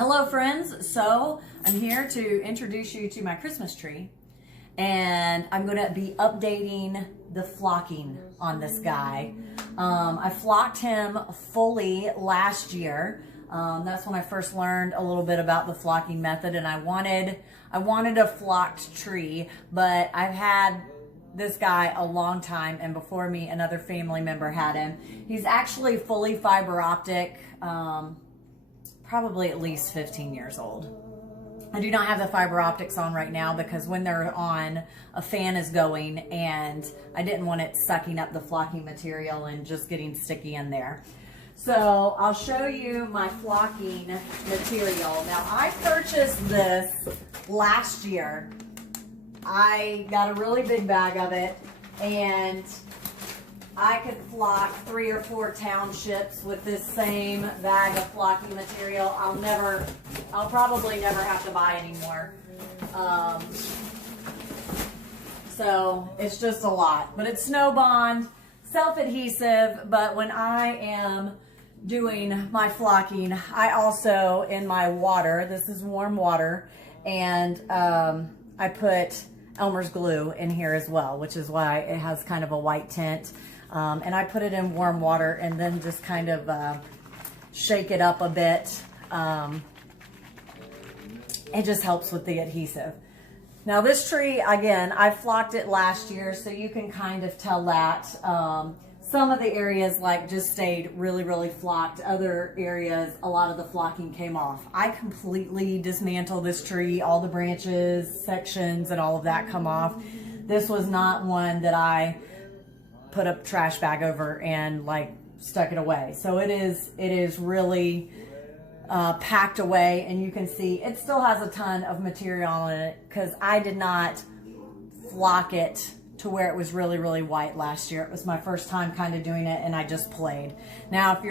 Hello friends, so I'm here to introduce you to my Christmas tree, and I'm going to be updating the flocking on this guy. I flocked him fully last year. That's when I first learned a little bit about the flocking method, and I wanted a flocked tree, but I've had this guy a long time, and before me another family member had him. He's actually fully fiber optic, probably at least 15 years old. I do not have the fiber optics on right now because when they're on, a fan is going and I didn't want it sucking up the flocking material and just getting sticky in there. So I'll show you my flocking material. Now I purchased this last year. I got a really big bag of it, and I could flock 3 or 4 townships with this same bag of flocking material. I'll probably never have to buy anymore. So it's just a lot, but it's snow bond, self-adhesive. But when I am doing my flocking, I also, in my water, this is warm water, and I put Elmer's glue in here as well, which is why it has kind of a white tint. And I put it in warm water and then just kind of shake it up a bit. It just helps with the adhesive. Now this tree, again, I flocked it last year, so you can kind of tell that. Some of the areas just stayed really, really flocked. Other areas, a lot of the flocking came off. I completely dismantled this tree, all the branches, sections, and all of that come off. This was not one that I put a trash bag over and stuck it away. So it is really packed away, and you can see it still has a ton of material on it because I did not flock it to where it was really, really white last year. It was my first time kind of doing it, and I just played. Now, if you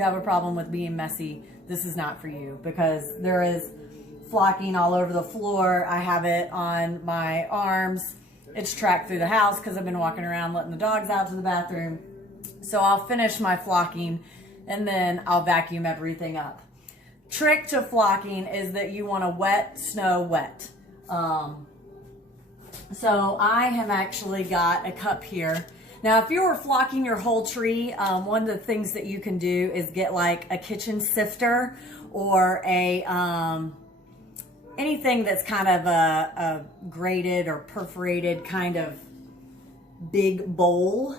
have a problem with being messy, this is not for you, because there is flocking all over the floor. I have it on my arms. It's tracked through the house because I've been walking around letting the dogs out to the bathroom. So I'll finish my flocking and then I'll vacuum everything up. Trick to flocking is that you want to wet snow wet. So I have actually got a cup here. Now, if you were flocking your whole tree, one of the things that you can do is get a kitchen sifter or anything that's kind of a grated or perforated kind of big bowl,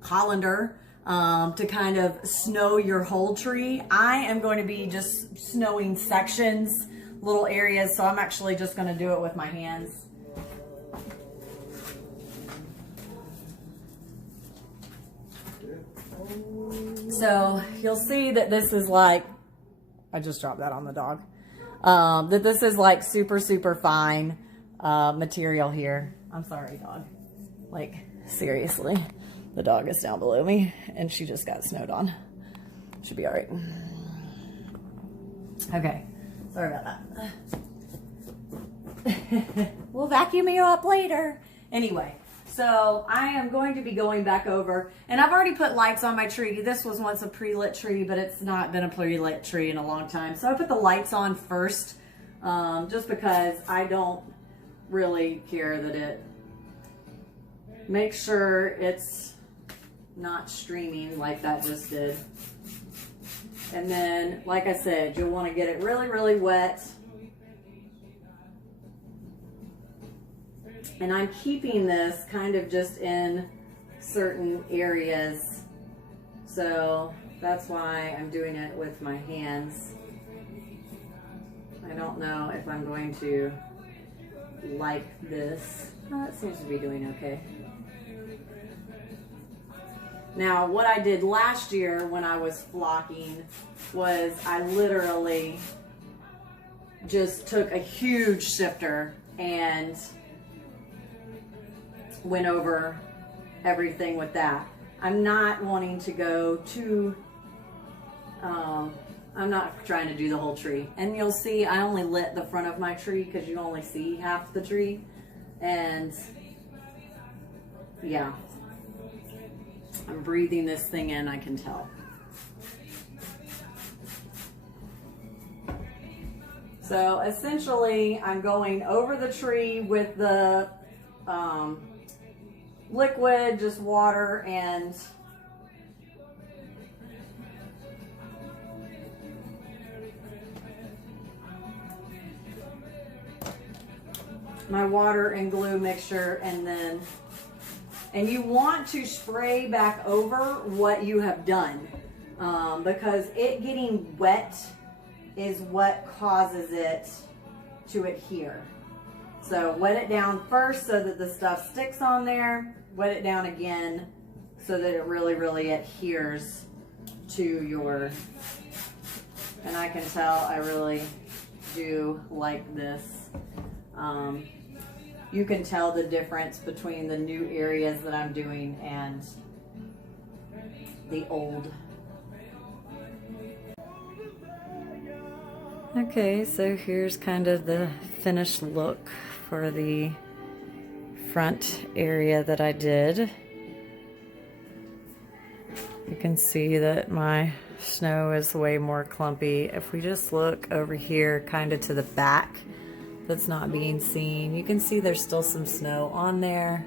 colander, to kind of snow your whole tree. I am going to be just snowing sections, little areas, so I'm actually just going to do it with my hands. So you'll see that this is I just dropped that on the dog. That this is super, super fine material here. I'm sorry, dog. Seriously. The dog is down below me, and she just got snowed on. Should be all right. Okay. Sorry about that. We'll vacuum you up later. Anyway, so I am going to be going back over, and I've already put lights on my tree. This was once a pre-lit tree, but it's not been a pre-lit tree in a long time. So I put the lights on first, just because I don't really care that it makes sure it's not streaming like that just did. And then, like I said, you'll want to get it really, really wet. And I'm keeping this kind of just in certain areas. So that's why I'm doing it with my hands. I don't know if I'm going to like this. Oh, it seems to be doing okay. Now, what I did last year when I was flocking was I literally just took a huge sifter and went over everything with that. I'm not wanting to go too, I'm not trying to do the whole tree. And you'll see I only lit the front of my tree because you only see half the tree. And yeah, I'm breathing this thing in, I can tell. So essentially, I'm going over the tree with the liquid, just water, and my water and glue mixture, and you want to spray back over what you have done, because it getting wet is what causes it to adhere. So wet it down first so that the stuff sticks on there, wet it down again so that it really, really adheres to your, and I can tell I really do like this. You can tell the difference between the new areas that I'm doing and the old. Okay, so here's kind of the finished look for the front area that I did. You can see that my snow is way more clumpy. If we just look over here kind of to the back that's not being seen, you can see there's still some snow on there,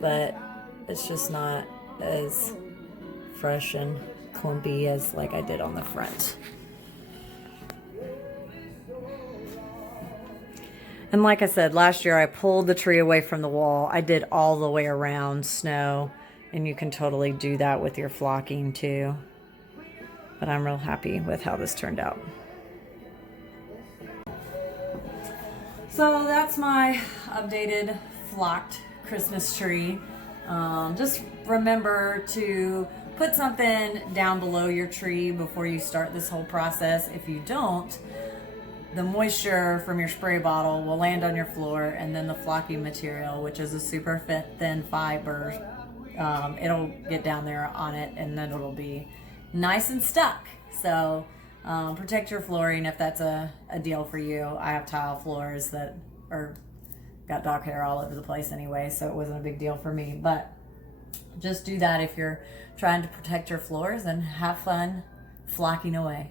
but it's just not as fresh and clumpy as like I did on the front. And like I said, last year I pulled the tree away from the wall. I did all the way around snow, and you can totally do that with your flocking too. But I'm real happy with how this turned out. So that's my updated flocked Christmas tree. Just remember to put something down below your tree before you start this whole process. If you don't, the moisture from your spray bottle will land on your floor, and then the flocking material, which is a super thin fiber, it'll get down there on it, and then it'll be nice and stuck. So protect your flooring if that's a deal for you. I have tile floors that are got dog hair all over the place anyway, so it wasn't a big deal for me. But just do that if you're trying to protect your floors, and have fun flocking away.